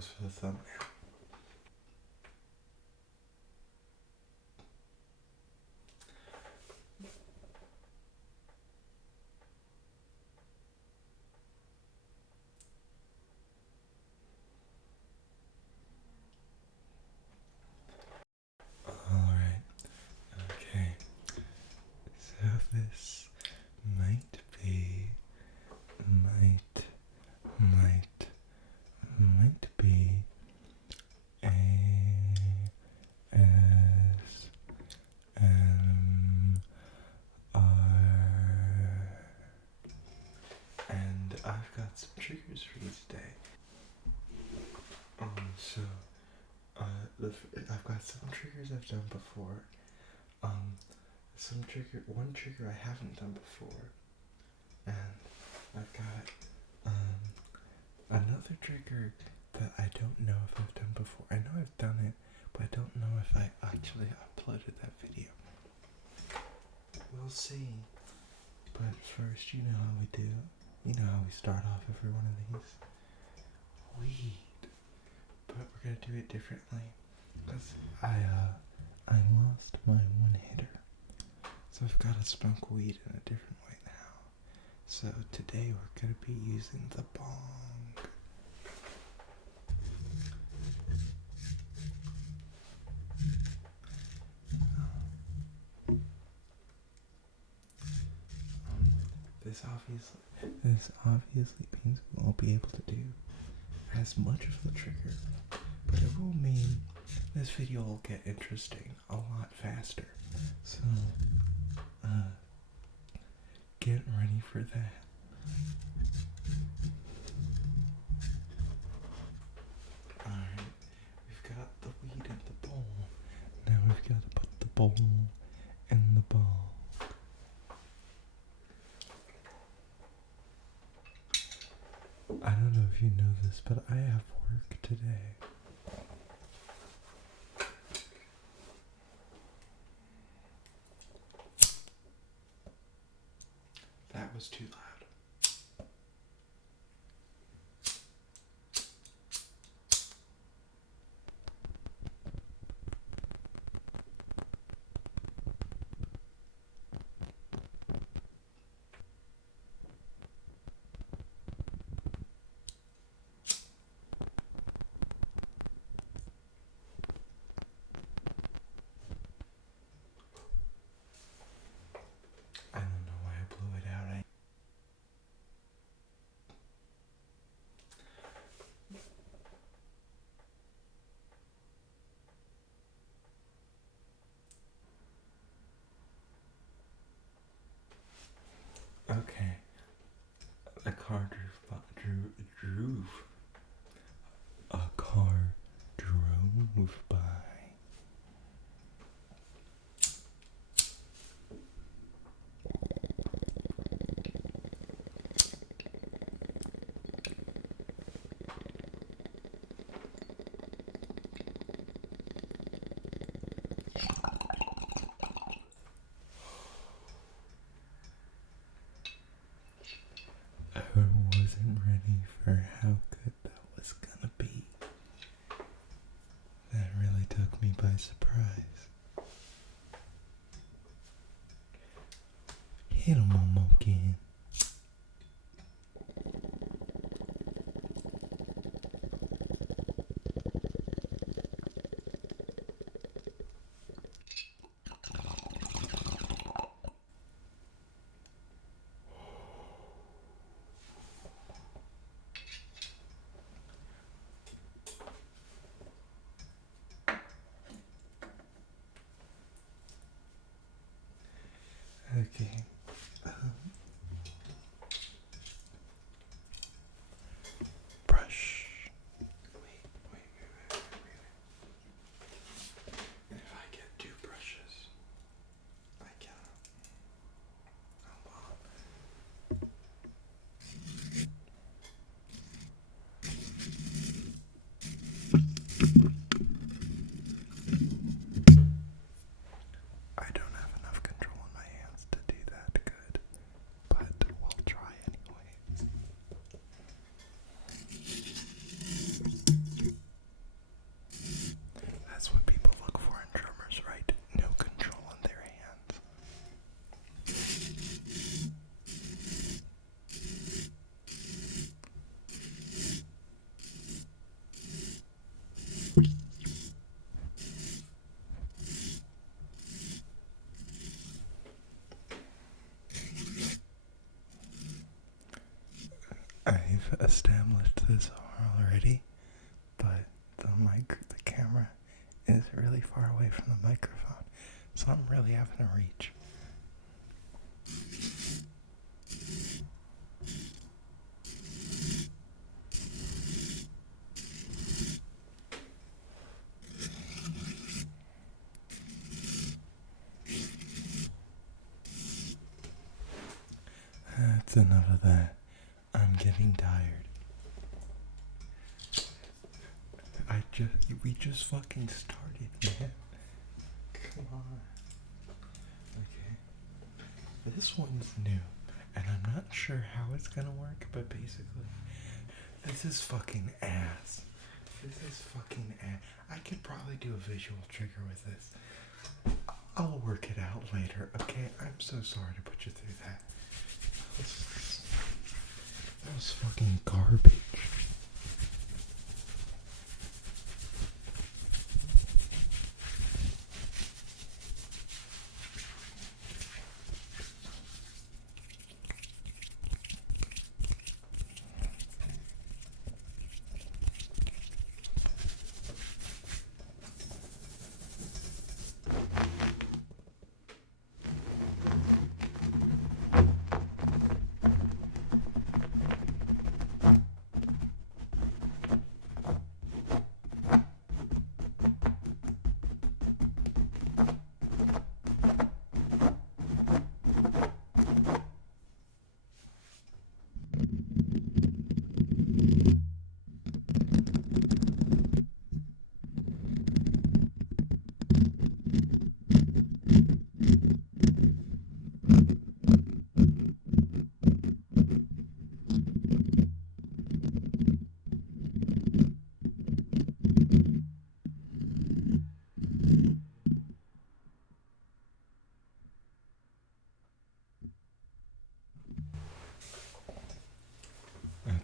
pose for the thumbnail. Alright, okay. So this might be A S M R, and I've got some triggers for you today. So I've got some triggers I've done before. One trigger I haven't done before, and I've got another trigger that I don't know if I've done before. I know I've done it, but I don't know if I actually uploaded that video. We'll see. But first, you know how we do. You know how we start off every one of these. Weed. But we're gonna do it differently. Because I lost my one hitter. So I've got to smoke weed in a different way now. So today we're gonna be using the bong. This obviously means we won't be able to do as much of the trigger, but it will mean this video will get interesting a lot faster. So, get ready for that. Alright, we've got the weed in the bowl. Now we've got to put the bowl in the ball. I don't know if you know this, but I have work today. That was too loud. I don't know why I blew it out. Okay. A car drove by. I wasn't ready for how good that was gonna be. That really took me by surprise. Hit him one more again. Okay. already, but the camera is really far away from the microphone, so I'm really having to reach. That's enough of that. I'm getting tired. We just fucking started, man. Come on. Okay. This one's new, and I'm not sure how it's gonna work, but basically, this is fucking ass. This is fucking ass. I could probably do a visual trigger with this. I'll work it out later, okay? I'm so sorry to put you through that. That was fucking garbage.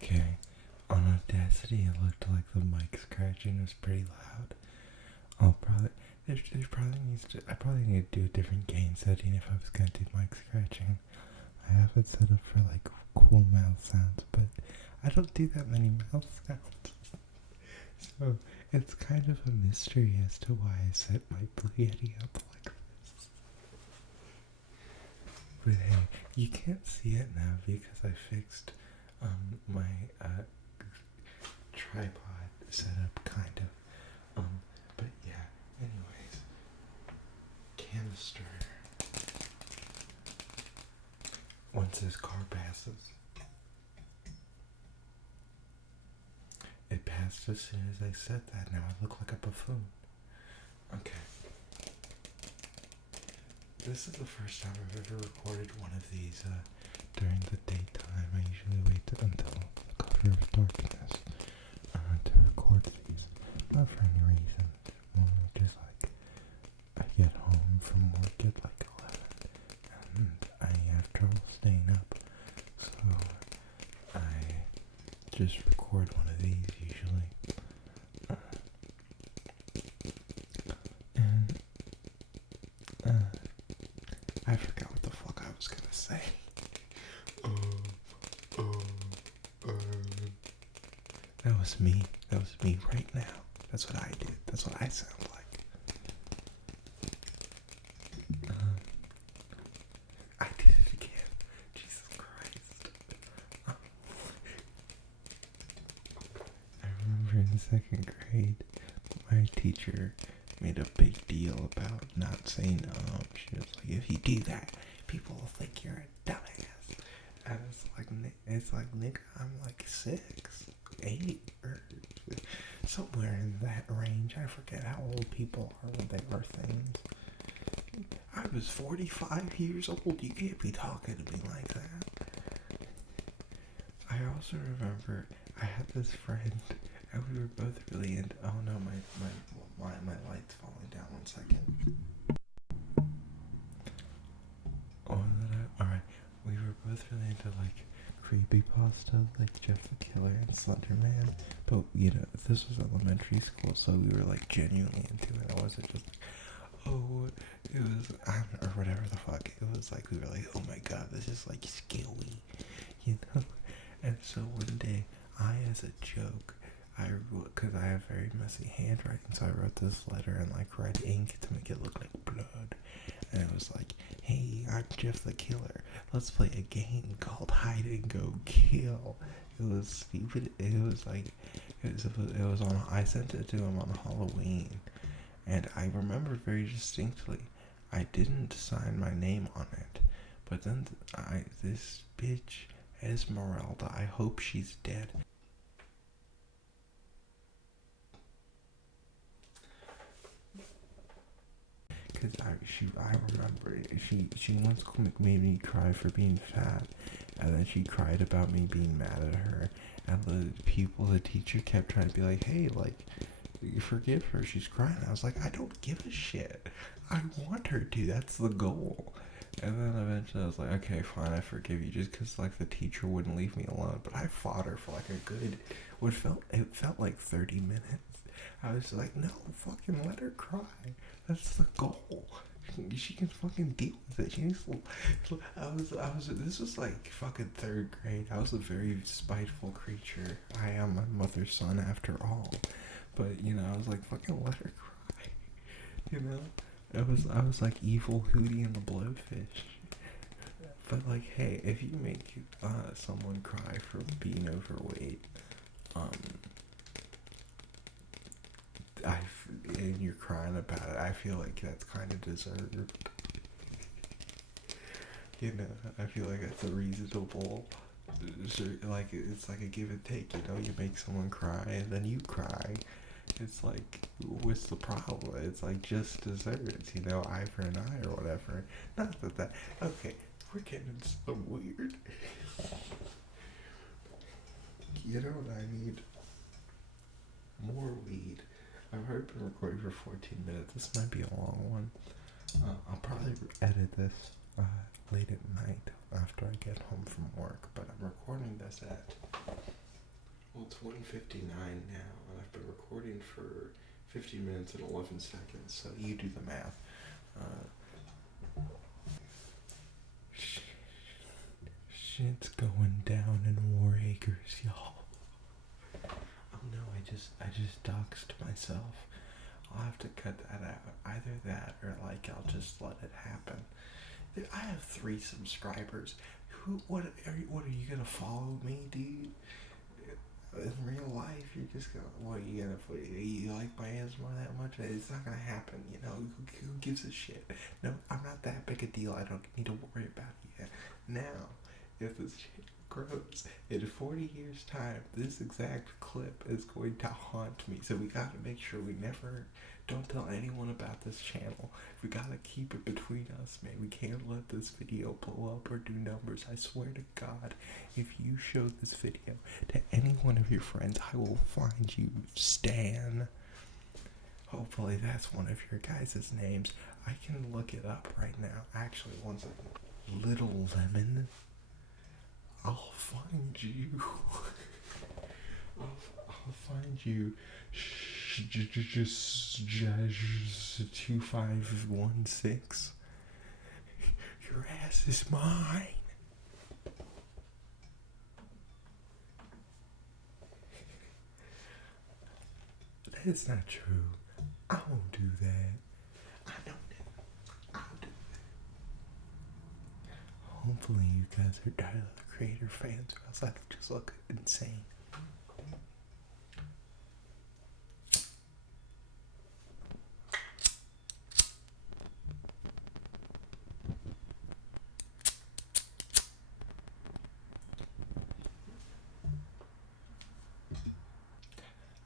Okay, on Audacity it looked like the mic scratching was pretty loud. I probably need to do a different gain setting if I was gonna do mic scratching. I have it set up for like cool mouth sounds, but I don't do that many mouth sounds. So it's kind of a mystery as to why I set my Blue Yeti up like this. But hey, you can't see it now because I fixed my tripod setup, kind of. But yeah, anyways, canister. Once this car passes, it passed as soon as I said that. Now I look like a buffoon. Okay. This is the first time I've ever recorded one of these during the daytime. I usually wait until the cover of darkness to record these. Not for any reason. More just like I get home from work at like 11 and I have trouble staying up. So I just record one of these usually. I forgot what the fuck I was gonna say. That was me. That was me right now. That's what I did. That's what I sound like. I did it again. Jesus Christ. I remember in second grade, my teacher made a big deal about not saying She was like, if you do that, people will think you're a dumbass. And it's like, nigga, I'm like 6, 8, or somewhere in that range. I forget how old people are when they are things. I was 45 years old. You can't be talking to me like that. I also remember I had this friend, and we were both really into. Oh no, my light's falling down. 1 second. Alright, we were both really into like creepypasta, like Jeff the Killer and Slender Man. But you know, this was elementary school, so we were like genuinely into it. It wasn't just like, oh, it was or whatever the fuck. It was like we were like, oh my god, this is like scary, you know. And so one day, I as a joke, because I have very messy handwriting, so I wrote this letter in like red ink to make it look like blood. And it was like, hey, I'm Jeff the Killer. Let's play a game called Hide and Go Kill. It was stupid. It was like, it was on, I sent it to him on Halloween. And I remember very distinctly, I didn't sign my name on it. But then this bitch, Esmeralda, I hope she's dead. Cause I remember she once made me cry for being fat, and then she cried about me being mad at her, and the teacher kept trying to be like, hey, like, you forgive her, she's crying. I was like, I don't give a shit. I want her to. That's the goal. And then eventually I was like, okay, fine, I forgive you, just because like the teacher wouldn't leave me alone. But I fought her for like a good, it felt like 30 minutes. I was like, no, fucking let her cry. That's the goal. She can fucking deal with it. She needs to, this was like fucking 3rd grade. I was a very spiteful creature. I am my mother's son after all. But, you know, I was like, fucking let her cry. You know? I was like evil Hootie and the Blowfish. But like, hey, if you make someone cry for being overweight, and you're crying about it, I feel like that's kind of deserved. You know, I feel like that's a reasonable, like, it's like a give and take, you know, you make someone cry and then you cry. It's like, what's the problem? It's like just desserts, you know, eye for an eye or whatever. Not that, okay, we're getting so weird. You know what I need? More weed. I've already been recording for 14 minutes. This might be a long one. I'll probably edit this late at night after I get home from work. But I'm recording this at, well, it's 1:59 now, and I've been recording for 50 minutes and 11 seconds. So you do the math. Shit's going down in War Acres, y'all. Oh no, I just doxed myself. I'll have to cut that out. Either that or like I'll just let it happen. I have 3 subscribers. What are you gonna follow me, dude? In real life, you're just gonna, you like my ASMR that much? It's not gonna happen, you know? Who gives a shit? No, I'm not that big a deal. I don't need to worry about it yet. Now, if this shit grows, in 40 years' time, this exact clip is going to haunt me. So we gotta make sure we don't tell anyone about this channel. We gotta keep it between us, man. We can't let this video blow up or do numbers. I swear to God, if you show this video to any one of your friends, I will find you, Stan. Hopefully that's one of your guys' names. I can look it up right now. Actually, one second. Little Lemon. I'll find you. I'll find you. Just 2516. Your ass is mine. That's not true. I won't do that. I don't do that. I'll do that. Hopefully you guys are Tyler the Creator fans, or else I just look insane.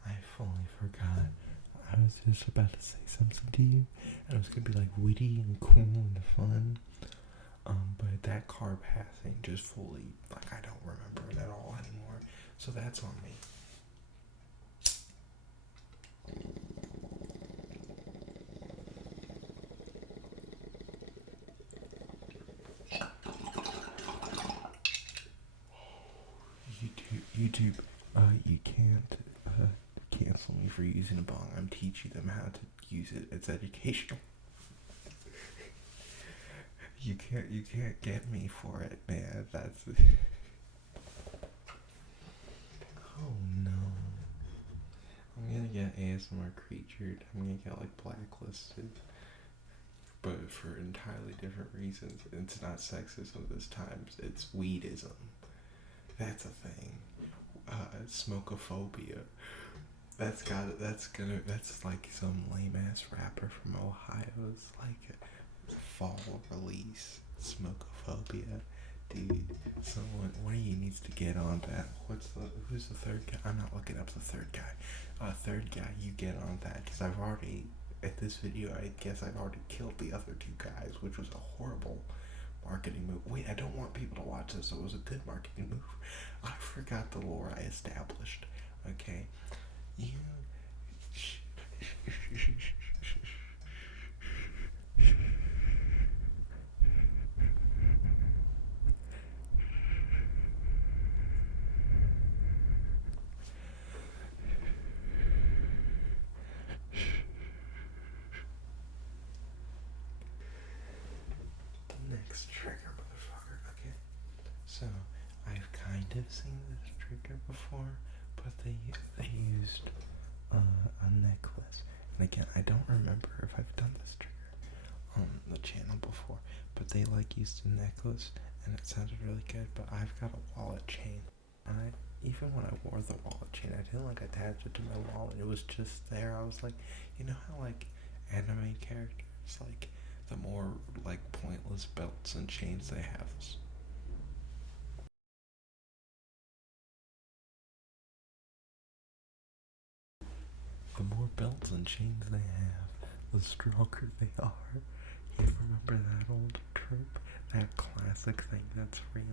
I fully forgot. I was just about to say something to you, and it was gonna be like witty and cool and fun. But that car passing just fully, like, I don't remember it at all anymore. So that's on me. YouTube, you can't cancel me for using a bong. I'm teaching them how to use it. It's educational. You can't get me for it, man. That's oh no. I'm get ASMR creatured. I'm gonna get like blacklisted. But for entirely different reasons. It's not sexism this time. It's weedism. That's a thing. Smokophobia. That's like some lame ass rapper from Ohio's like fall release. Smokophobia. Dude, one of you needs to get on that. Who's the third guy? I'm not looking up the third guy. Third guy, you get on that, because I've already, at this video, I guess I've already killed the other two guys, which was a horrible marketing move. Wait, I don't want people to watch this. It was a good marketing move. I forgot the lore I established. Okay, you. Next trigger, motherfucker. Okay, so I've kind of seen this trigger before, but they used a necklace. And again, I don't remember if I've done this trigger on the channel before, but they like used a necklace, and it sounded really good. But I've got a wallet chain. Even when I wore the wallet chain, I didn't like attach it to my wallet. It was just there. I was like, you know how like anime characters, like the more like pointless belts and chains they have. The more belts and chains they have, the stronger they are. You remember that old trope? That classic thing that's real?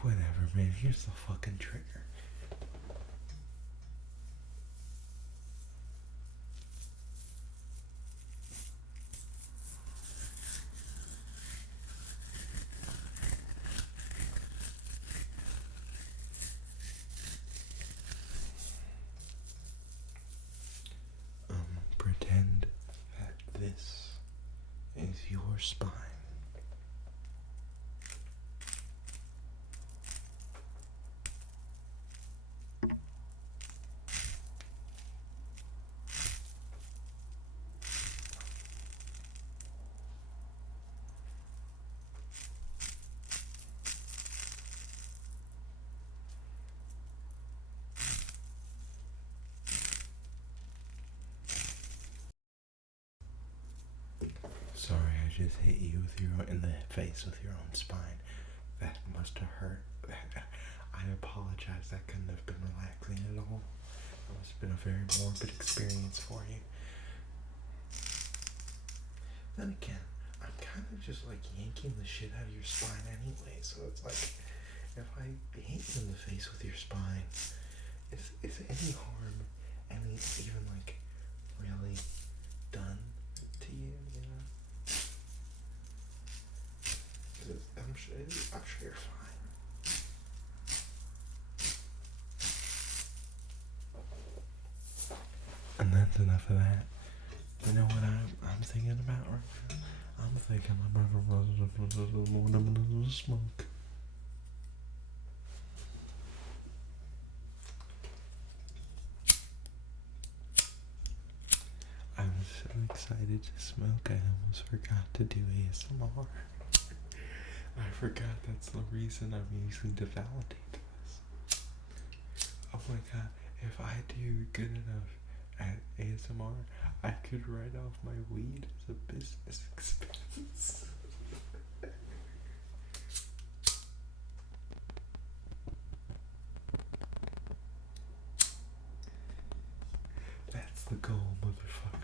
Whatever, man. Here's the fucking trigger. Pretend that this is your spine. Sorry, I just hit you in the face with your own spine. That must have hurt. I apologize. That couldn't have been relaxing at all. It must have been a very morbid experience for you. Then again, I'm kind of just like yanking the shit out of your spine anyway. So it's like, if I hit you in the face with your spine, is any harm, even like really done to you? You know? I'm sure you're fine. And that's enough of that. You know what I'm thinking about right now? I'm thinking I'm a smoke. I'm so excited to smoke, I almost forgot to do ASMR. I forgot that's the reason I'm using to validate this. Oh my god, if I do good enough at ASMR, I could write off my weed as a business expense. That's the goal, motherfucker.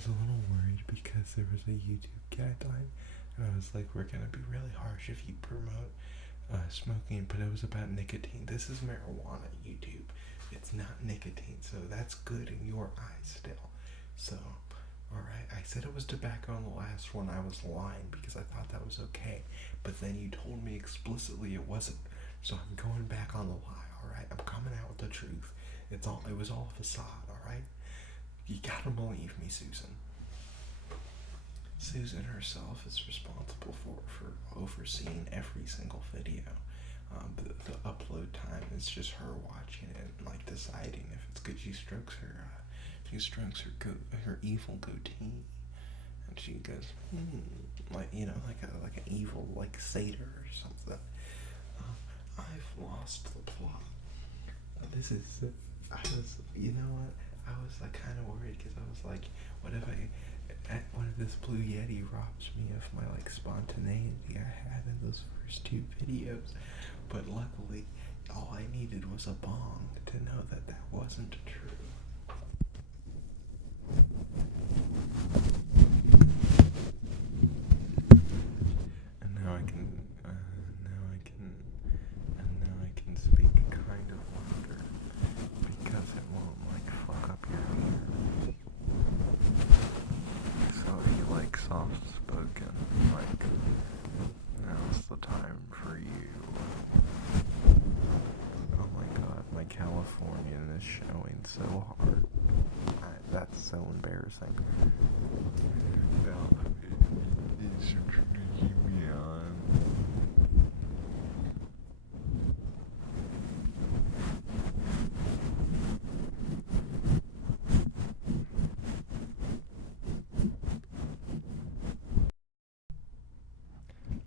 was a little worried because there was a YouTube guideline, and I was like, we're gonna be really harsh if you promote smoking, but it was about nicotine. This is marijuana, YouTube. It's not nicotine, so that's good in your eyes still. So, alright, I said it was tobacco on the last one. I was lying because I thought that was okay, but then you told me explicitly it wasn't. So I'm going back on the lie, alright? I'm coming out with the truth. It was all a facade, alright? You gotta believe me, Susan. Susan herself is responsible for overseeing every single video. The upload time is just her watching it and like deciding if it's good. She strokes her evil goatee, and she goes like like an evil like satyr or something. I've lost the plot. You know what? I was like kind of worried because I was like, what if this Blue Yeti robs me of my like spontaneity I had in those first 2 videos? But luckily, all I needed was a bong to know that that wasn't true. And now I can speak kind of louder because it won't like fuck up your ears. So if you like soft spoken, like now's the time for you. Oh my god, my Californian is showing so hard. That's so embarrassing. These are turning me on.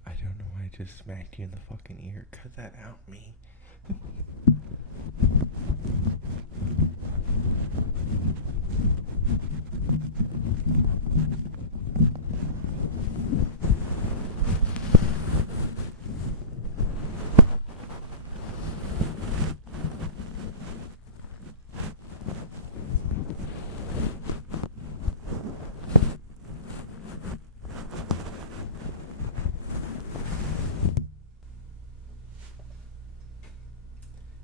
I don't know why I just smacked you in the fucking ear. Cut that out, me.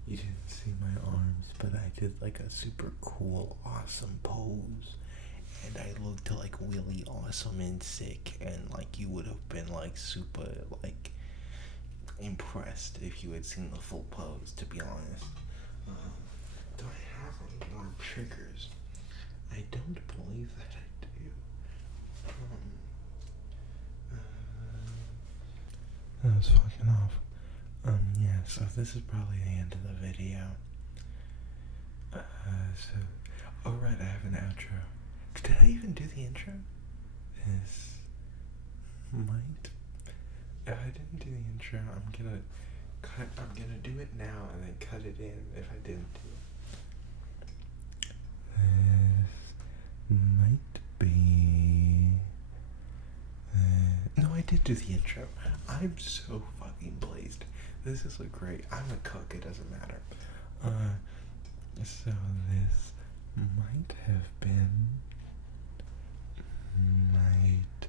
You didn't see my arms, but I did like a super cool, awesome pose. And I looked like really awesome and sick, and like you would have been like super like impressed if you had seen the full pose, to be honest. Do I have any more triggers? I don't believe that I do. That was fucking off. Yeah, so this is probably the end of the video. Right, I have an outro. Did I even do the intro? This might. If I didn't do the intro, I'm gonna do it now and then cut it in if I didn't do it. This might be. No, I did do the intro. I'm so fucking blazed. This is great. I'm a cook, it doesn't matter. So this might have been might